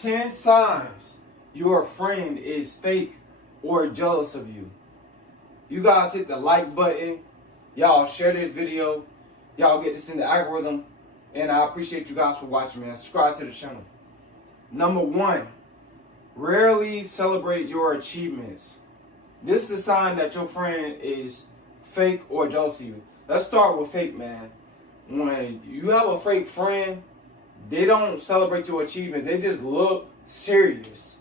10 signs your friend is fake or jealous of you. You guys hit the like button. Y'all share this video. Y'all get this in the algorithm. And I appreciate you guys for watching, man. Subscribe to the channel. Number 1, rarely celebrate your achievements. This is a sign that your friend is fake or jealous of you. Let's start with fake, man. When you have a fake friend, they don't celebrate your achievements. They just look serious.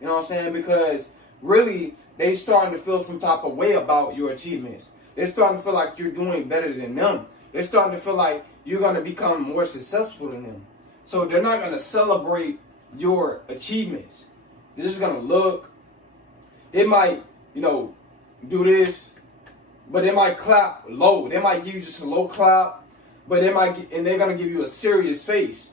You know what I'm saying? Because really, they starting to feel some type of way about your achievements. They're starting to feel like you're doing better than them. They're starting to feel like you're going to become more successful than them. So they're not going to celebrate your achievements. They're just going to look. They might, do this, but they might clap low. They might give you just a low clap, but they're going to give you a serious face.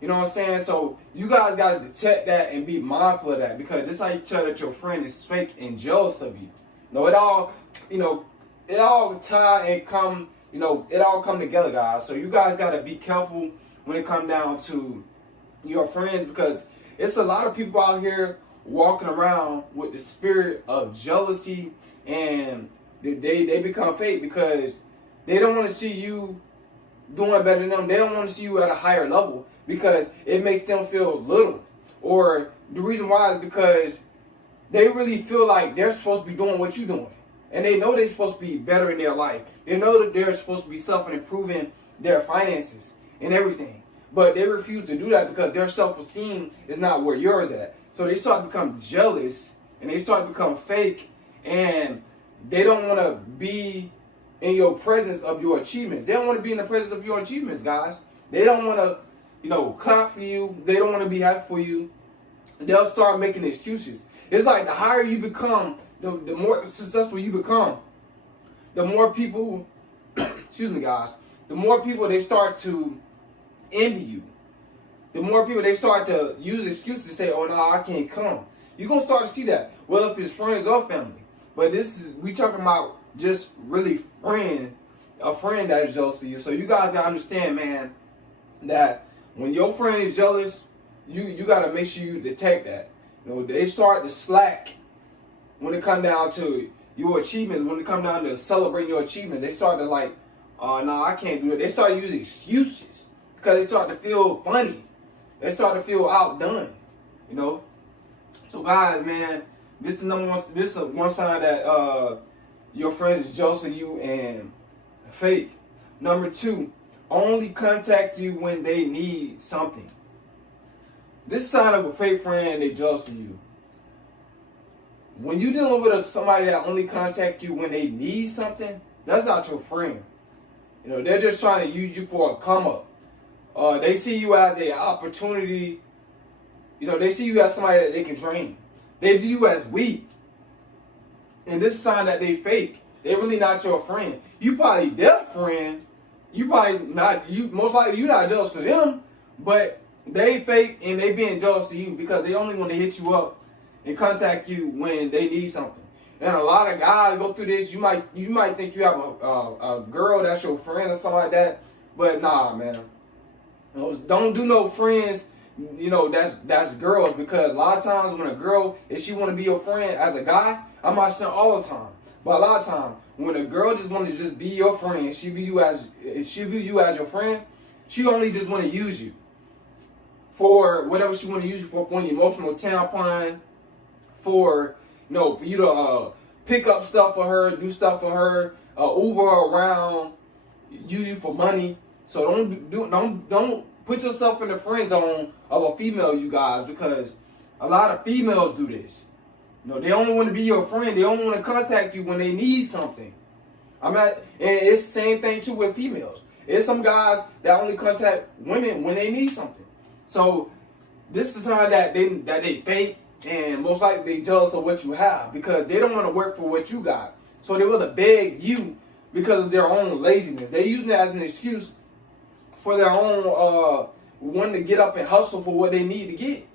You know what I'm saying? So you guys got to detect that and be mindful of that, because this how you tell that your friend is fake and jealous of you. It all, it all tie and come, it all come together, guys. So you guys got to be careful when it comes down to your friends, because it's a lot of people out here walking around with the spirit of jealousy, and they become fake because they don't want to see you doing better than them. They don't want to see you at a higher level because it makes them feel little. Or the reason why is because they really feel like they're supposed to be doing what you're doing. And they know they're supposed to be better in their life. They know that they're supposed to be self-improving their finances and everything. But they refuse to do that because their self-esteem is not where yours at. So they start to become jealous and they start to become fake, and they don't want to be in your presence of your achievements. They don't want to be in the presence of your achievements, guys. They don't want to, clap for you. They don't want to be happy for you. They'll start making excuses. It's like the higher you become, the more successful you become, the more people, excuse me, guys, the more people they start to envy you. The more people they start to use excuses to say, oh, no, I can't come. You're going to start to see that, whether if it's friends or family. But we talking about just really a friend that is jealous of you. So you guys got to understand, man, that when your friend is jealous, you got to make sure you detect that. They start to slack when it come down to your achievements. When it come down to celebrating your achievements, they start to like, oh, no, I can't do it. They start using excuses because they start to feel funny. They start to feel outdone, So guys, man, this is one sign that your friend is jealous of you and fake. Number 2, only contact you when they need something. This sign of a fake friend, they jealous of you. When you're dealing with somebody that only contact you when they need something, that's not your friend. They're just trying to use you for a come up. They see you as an opportunity. They see you as somebody that they can drain. They view you as weak. And this is a sign that they fake. They're really not your friend. You probably their friend. You probably not. Most likely you're not jealous of them, but they fake and they being jealous of you because they only want to hit you up and contact you when they need something. And a lot of guys go through this. You might think you have a girl that's your friend or something like that, but nah, man. Don't do no friends, that's girls, because a lot of times when a girl, if she want to be your friend as a guy, I'm not saying all the time, but a lot of times when a girl just want to just be your friend, she view you as your friend, she only just want to use you for whatever she want to use you for an emotional tampon, for for you to pick up stuff for her, do stuff for her, Uber her around, use you for money. So don't put yourself in the friend zone of a female, you guys, because a lot of females do this. They only want to be your friend. They only want to contact you when they need something. And it's the same thing too with females. There's some guys that only contact women when they need something. So this is how that they fake, and most likely they jealous of what you have because they don't want to work for what you got. So they will beg you because of their own laziness. They're using it as an excuse for their own wanting to get up and hustle for what they need to get.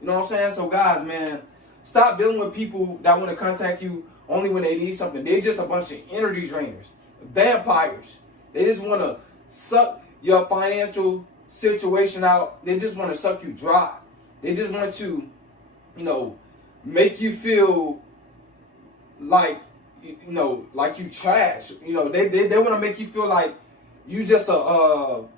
You know what I'm saying? So guys, man, stop dealing with people that want to contact you only when they need something. They're just a bunch of energy drainers, vampires. They just want to suck your financial situation out. They just want to suck you dry. They just want to, make you feel like, like you trash. They want to make you feel like you just an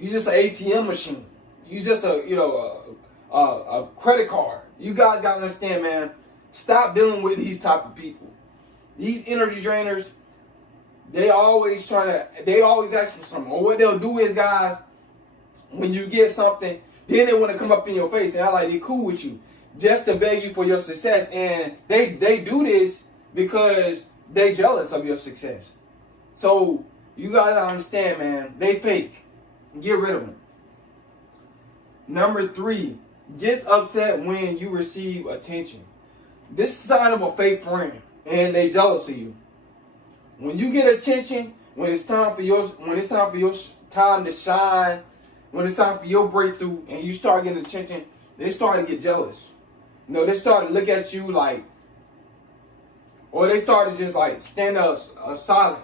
ATM machine. You just a credit card. You guys gotta understand, man. Stop dealing with these type of people. These energy drainers, they always ask for something. Or what they'll do is, guys, when you get something, then they want to come up in your face and act like they cool with you, just to beg you for your success. And they do this because they jealous of your success. So you gotta understand, man, they fake. Get rid of them. Number 3, gets upset when you receive attention. This is a sign of a fake friend, and they jealous of you. When you get attention, when it's time for your time to shine, when it's time for your breakthrough, and you start getting attention, they start to get jealous. They start to look at you like, or they start to just like stand up silent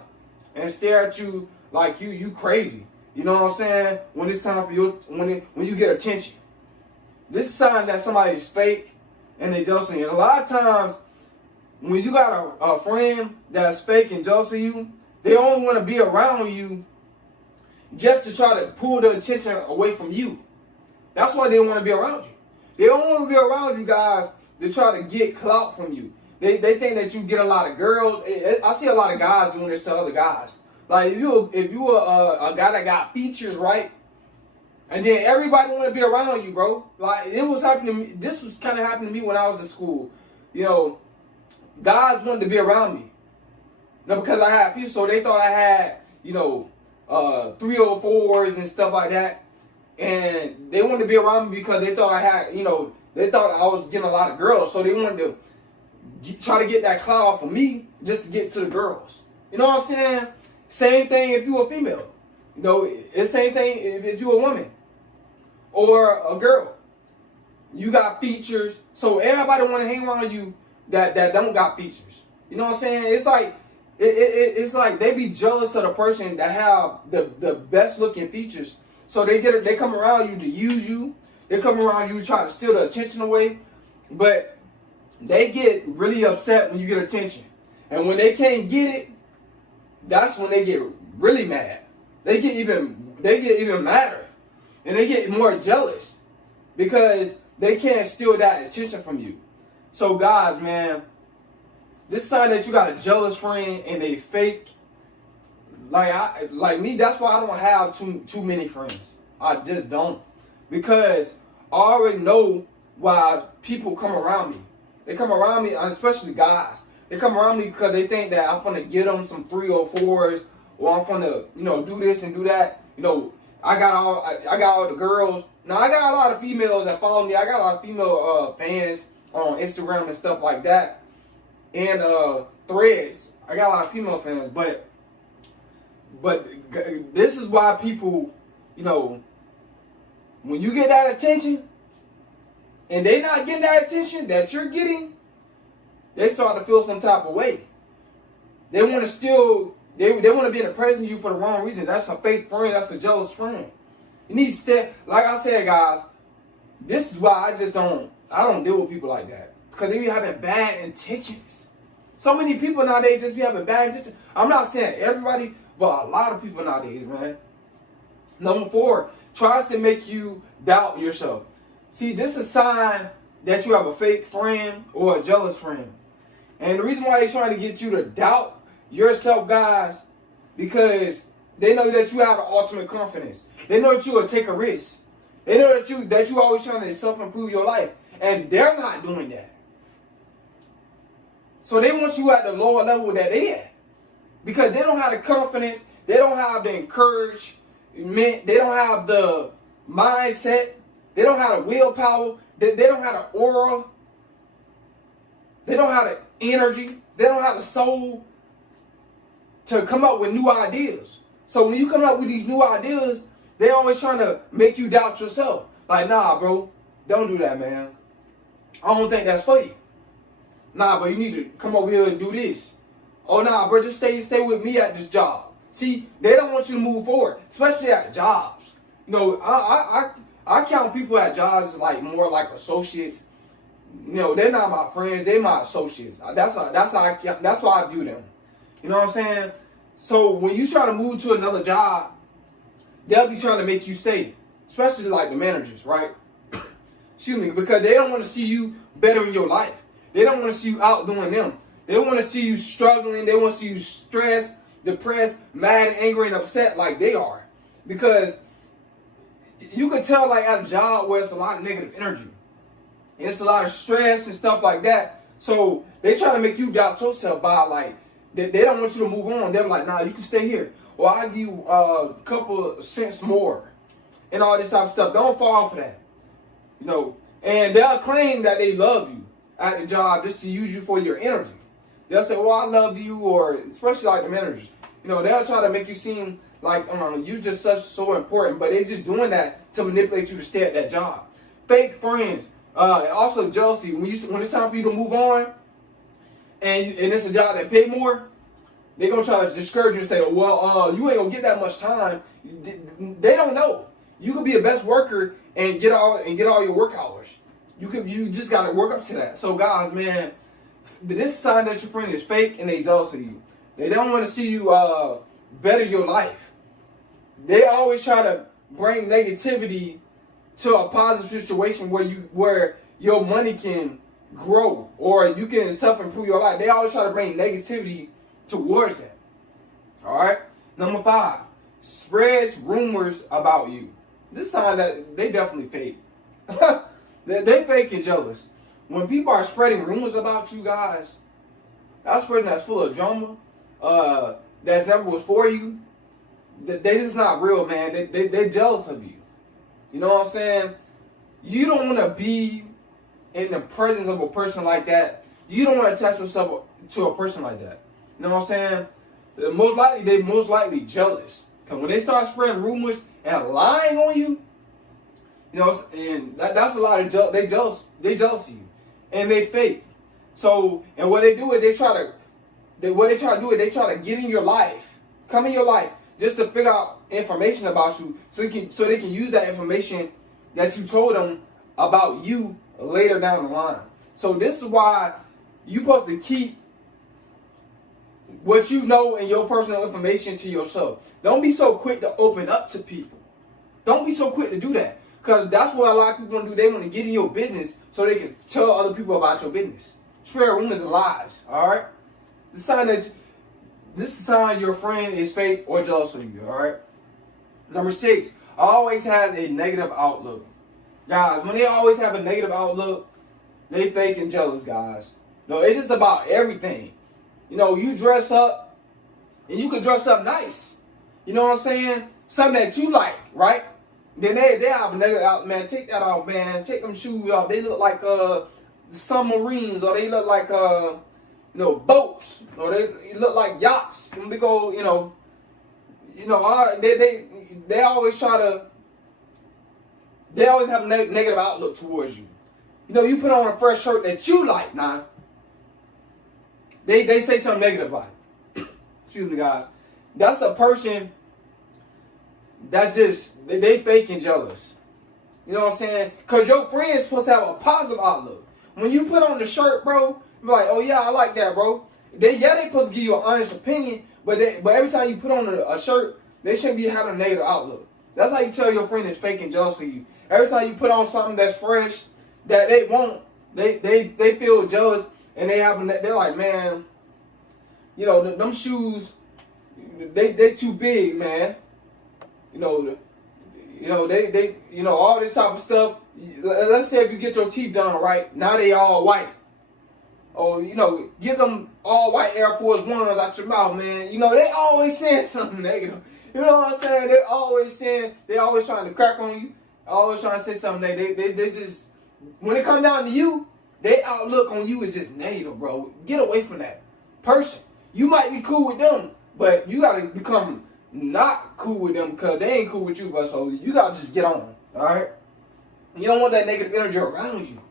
and stare at you like you crazy. You know what I'm saying? When it's time for when you get attention, this is a sign that somebody is fake and they jealous of you. And a lot of times, when you got a friend that's fake and jealous of you, they only want to be around you just to try to pull the attention away from you. That's why they don't want to be around you. They don't want to be around you guys to try to get clout from you. They think that you get a lot of girls. I see a lot of guys doing this to other guys. Like if you a guy that got features, right? And then everybody want to be around you, bro. Like it was happening to me. This was kind of happening to me when I was in school. Guys wanted to be around me. Because I had features, so they thought I had, 304s and stuff like that. And they wanted to be around me because they thought I had, they thought I was getting a lot of girls. So they wanted to try to get that clout off of me just to get to the girls. You know what I'm saying? Same thing if you're a female. It's the same thing if you're a woman or a girl. You got features, so everybody want to hang around you that don't got features. You know what I'm saying? It's like it's like they be jealous of the person that have the best looking features. So they come around you to use you. They come around you to try to steal the attention away. But they get really upset when you get attention. And when they can't get it, that's when they get really mad. They get even madder. And they get more jealous because they can't steal that attention from you. So guys, man, this sign that you got a jealous friend and they fake. Like me, that's why I don't have too many friends. I just don't. Because I already know why people come around me. They come around me, especially guys. They come around me because they think that I'm gonna get them some 304s, or I'm gonna, do this and do that. I got all the girls. Now I got a lot of females that follow me. I got a lot of female fans on Instagram and stuff like that, and Threads. I got a lot of female fans, but this is why people, when you get that attention, and they not getting that attention that you're getting, they start to feel some type of way. They want to still, they want to be in the presence of you for the wrong reason. That's a fake friend. That's a jealous friend. You need to stay, like I said, guys, this is why I don't deal with people like that. Because they be having bad intentions. So many people nowadays just be having bad intentions. I'm not saying everybody, but a lot of people nowadays, man. Number 4, tries to make you doubt yourself. See, this is a sign that you have a fake friend or a jealous friend. And the reason why they're trying to get you to doubt yourself, guys, because they know that you have the ultimate confidence. They know that you will take a risk. They know that you always trying to self-improve your life. And they're not doing that. So they want you at the lower level that they at. Because they don't have the confidence. They don't have the encouragement. They don't have the mindset. They don't have the willpower. They don't have the aura. They don't have the energy. They don't have the soul to come up with new ideas. So when you come up with these new ideas, they always trying to make you doubt yourself. Like, nah, bro, don't do that, man. I don't think that's for you. Nah, bro, you need to come over here and do this. Oh, nah, bro, just stay with me at this job. See, they don't want you to move forward, especially at jobs. I I count people at jobs like more like associates. You know, they're not my friends, they're my associates. That's why I view them. You know what I'm saying? So when you try to move to another job, they'll be trying to make you stay, especially like the managers, right? Excuse me, because they don't want to see you better in your life. They don't want to see you outdoing them. They don't want to see you struggling. They want to see you stressed, depressed, mad, angry, and upset like they are. Because you can tell like at a job where it's a lot of negative energy. It's a lot of stress and stuff like that. So they try to make you doubt yourself by like, they don't want you to move on. They're like, nah, you can stay here. Or I'll give you a couple of cents more. And all this type of stuff. Don't fall for that. You know, and they'll claim that they love you at the job just to use you for your energy. They'll say, well, I love you, or especially like the managers. You know, they'll try to make you seem like you're just so important, but they're just doing that to manipulate you to stay at that job. Fake friends, and also jealousy. When it's time for you to move on, and it's a job that pay more, they're gonna try to discourage you and say, well, you ain't gonna get that much time. They don't know. You could be the best worker and get all your work hours. You just gotta work up to that. So guys, man, this sign that your friend is fake and they jealous of you. They don't want to see you better your life. They always try to bring negativity to a positive situation where your money can grow or you can self-improve your life. They always try to bring negativity towards that. All right. Number 5, spreads rumors about you. This is a sign that they definitely fake. They fake and jealous. When people are spreading rumors about you guys, that's person that's full of drama, that's never was for you. They just not real, man. They jealous of you. You know what I'm saying? You don't want to be in the presence of a person like that. You don't want to attach yourself to a person like that. You know what I'm saying? They most likely jealous. Because when they start spreading rumors and lying on you, you know, and that's a lot of they jealous of you, and they fake. So, and what they do is they try to get in your life, come in your life, just to figure out information about you, so they can use that information that you told them about you later down the line. So this is why you're supposed to keep what you know and your personal information to yourself. Don't be so quick to open up to people. Don't be so quick to do that. Because that's what a lot of people want to do. They want to get in your business so they can tell other people about your business. Spread rumors and lies. Alright? This is a sign your friend is fake or jealous of you. Alright? Number 6, always has a negative outlook. Guys, when they always have a negative outlook, they fake and jealous, guys. No, it's just about everything. You know, you dress up, and you can dress up nice. You know what I'm saying? Something that you like, right? Then they have a negative outlook, man. Take that off, man. Take them shoes off. They look like submarines, or they look like boats, or they look like yachts. And we go, they always try to. They always have a negative outlook towards you. You know, you put on a fresh shirt that you like, nah. They say something negative about it. Excuse me, guys. That's a person that's just, they fake and jealous. You know what I'm saying? Because your friend's supposed to have a positive outlook. When you put on the shirt, bro, you're like, oh yeah, I like that, bro. They supposed to give you an honest opinion, but every time you put on a shirt, they shouldn't be having a negative outlook. That's how you tell your friend is fake and jealous of you. Every time you put on something that's fresh, that they won't, they feel jealous, and they're like, man, you know, them shoes, they too big, man. You know, all this type of stuff. Let's say if you get your teeth done right, now they all white. Or, get them all white Air Force Ones out your mouth, man. You know, they always saying something negative. You know what I'm saying? They always trying to crack on you. Always trying to say something negative. They just, when it comes down to you, their outlook on you is just negative, bro. Get away from that person. You might be cool with them, but you got to become not cool with them because they ain't cool with you, bro. So you got to just get on, all right? You don't want that negative energy around you.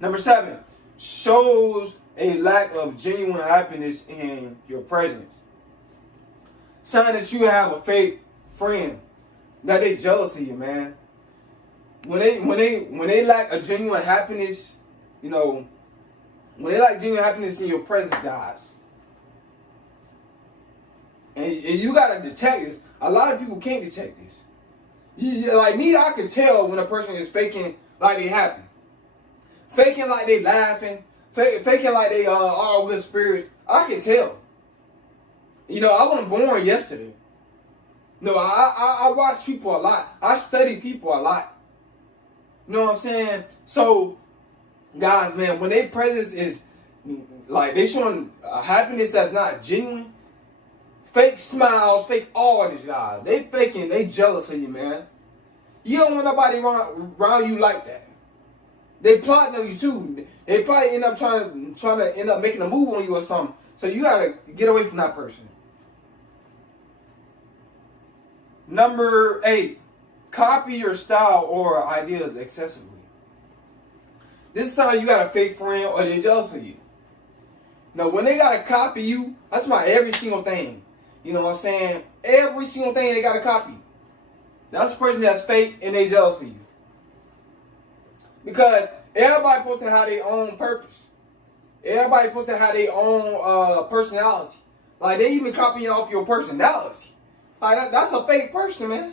Number 7, shows a lack of genuine happiness in your presence. Sign that you have a fake friend, that they jealous of you, man. when they lack a genuine happiness, you know, when they lack genuine happiness in your presence, guys, and you gotta detect this. A lot of people can't detect this. Like me, I can tell when a person is faking like they happy, faking like they laughing, faking like they all good spirits. I can tell. You know, I wasn't born yesterday. No, I watch people a lot. I study people a lot. You know what I'm saying? So, guys, man, when their presence is like they showing happiness that's not genuine, fake smiles, fake all this, guys. They faking, they jealous of you, man. You don't want nobody around you like that. They plotting on you too. They probably end up trying to end up making a move on you or something. So you gotta get away from that person. Number 8, copy your style or ideas excessively. This is how you got a fake friend or they're jealous of you. Now, when they got to copy you, that's my every single thing. You know what I'm saying? Every single thing they got to copy. That's the person that's fake and they jealous of you. Because everybody supposed to have their own purpose. Everybody supposed to have their own personality. Like, they even copying off your personality. Like, that's a fake person, man.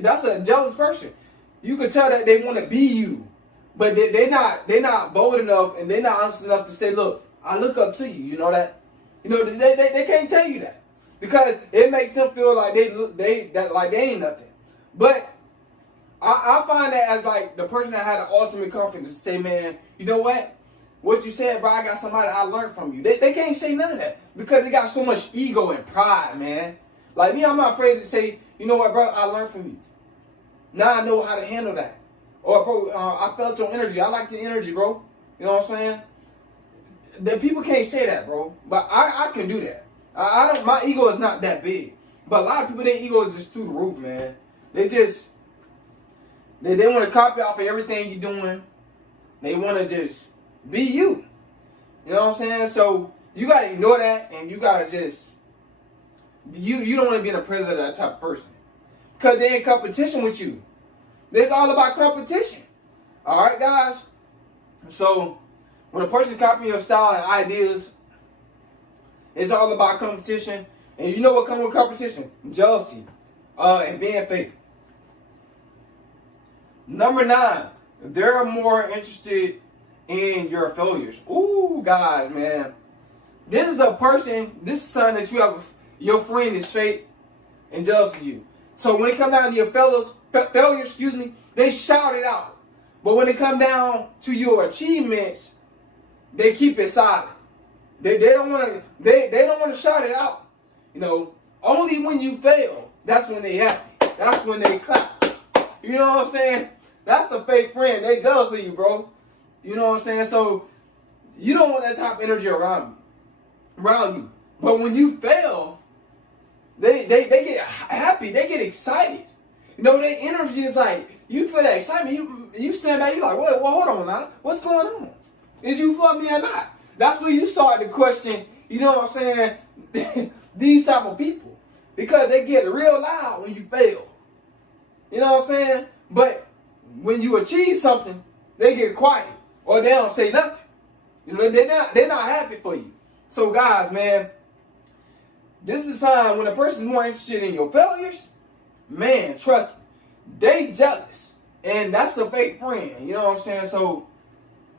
That's a jealous person. You can tell that they want to be you, but they're not bold enough and they're not honest enough to say, look, I look up to you. You know that? You know they can't tell you that because it makes them feel like they ain't nothing. But I find that as like the person that had the ultimate confidence to say, man, you know what? What you said, bro, I got somebody I learned from you. They can't say none of that because they got so much ego and pride, man. Like me, I'm not afraid to say, you know what, bro, I learned from you. Now I know how to handle that. Or, bro, I felt your energy. I like the energy, bro. You know what I'm saying? The people can't say that, bro. But I can do that. I don't. My ego is not that big. But a lot of people, their ego is just through the roof, man. They want to copy off of everything you're doing. They want to just be you. You know what I'm saying? So you got to ignore that and you got to just... You don't want to be in the presence of that type of person. Because they're in competition with you. It's all about competition. Alright, guys? So, when a person's copying your style and ideas, it's all about competition. And you know what comes with competition? Jealousy. And being fake. Number 9. They're more interested in your failures. Ooh, guys, man. This is a person, this is something that you have... Your friend is fake and jealous of you. So when it come down to your failures, they shout it out. But when it come down to your achievements, they keep it silent. They don't want to shout it out. You know, only when you fail, that's when they happy. That's when they clap. You know what I'm saying? That's a fake friend. They jealous of you, bro. You know what I'm saying? So you don't want that type of energy around you. But when you fail, they get happy. They get excited. You know, their energy is like, you feel that excitement. You stand back, you're like, well, hold on now. What's going on? Is you for me or not? That's when you start to question, you know what I'm saying, these type of people. Because they get real loud when you fail. You know what I'm saying? But when you achieve something, they get quiet. Or they don't say nothing. You know, they're not happy for you. So guys, man, this is a sign when a person's more interested in your failures, man, trust me, they jealous. And that's a fake friend. You know what I'm saying? So,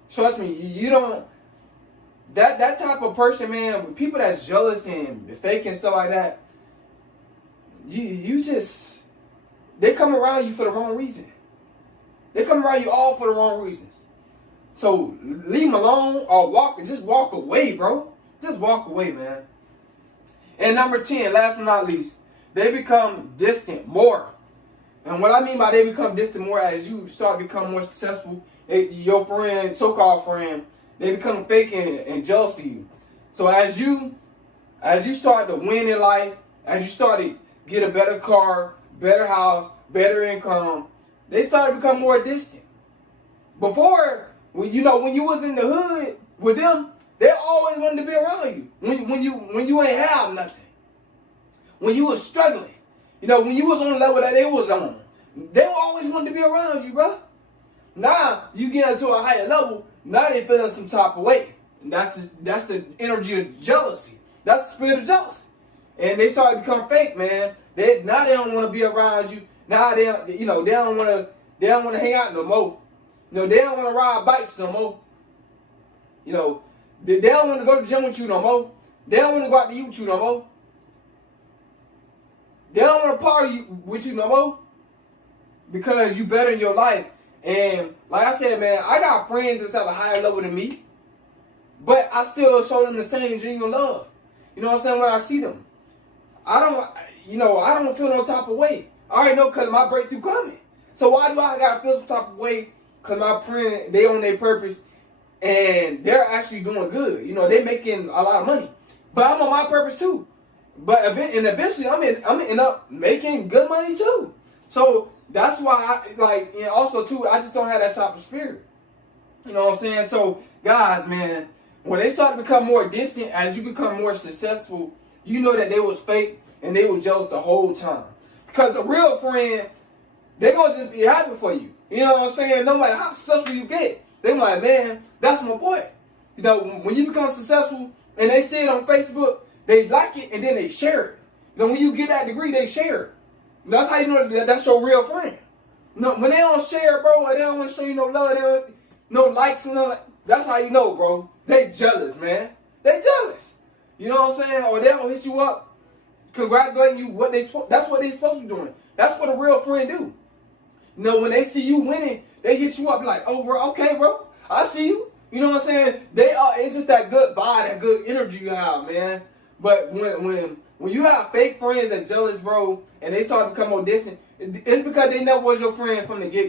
trust me, you don't... That type of person, man, with people that's jealous and fake and stuff like that, you just... They come around you for the wrong reason. They come around you all for the wrong reasons. So, leave them alone or just walk away, bro. Just walk away, man. And number 10, last but not least, they become distant more. And what I mean by they become distant more, as you start becoming more successful, your friend, so-called friend, they become fake and jealous of you. So as you start to win in life, as you start to get a better car, better house, better income, they start to become more distant. Before, when you was in the hood with them, they always wanted to be around you. When you ain't have nothing. When you was struggling. You know, when you was on the level that they was on. They will always want to be around you, bro. Now you get into a higher level. Now they feeling some type of way. And that's the energy of jealousy. That's the spirit of jealousy. And they start to become fake, man. They don't want to be around you. Now they don't want to hang out no more. They don't want to ride bikes no more. They don't want to go to the gym with you no more. They don't want to go out to eat with you no more. They don't want to party with you no more because you better in your life. And like I said, man, I got friends that's at a higher level than me, but I still show them the same genuine love. You know what I'm saying? When I see them, I don't feel no type of way. I already know because my breakthrough coming. So why do I gotta feel some type of way? Because my friend, they on their purpose and they're actually doing good. They making a lot of money, but I'm on my purpose too. But eventually, I'm end up making good money too. So that's why and also too, I just don't have that shopper spirit. You know what I'm saying? So guys, man, when they start to become more distant, as you become more successful, you know that they was fake and they was jealous the whole time. Because a real friend, they're gonna just be happy for you. You know what I'm saying? No matter how successful you get, they're like, man, that's my boy. When you become successful and they see it on Facebook, they like it and then they share it. When you get that degree, they share it. That's how you know that that's your real friend. When they don't share, bro, or they don't want to show you no love, they don't, no likes and all that, that's how you know, bro. They jealous, man. They jealous. You know what I'm saying? Or they don't hit you up, congratulating you. That's what they supposed to be doing. That's what a real friend do. When they see you winning, they hit you up like, oh, bro, okay, bro, I see you. You know what I'm saying? It's just that good vibe, that good energy you have, man. But when you have fake friends that's jealous, bro, and they start to become more distant, it's because they never was your friend from the get-go.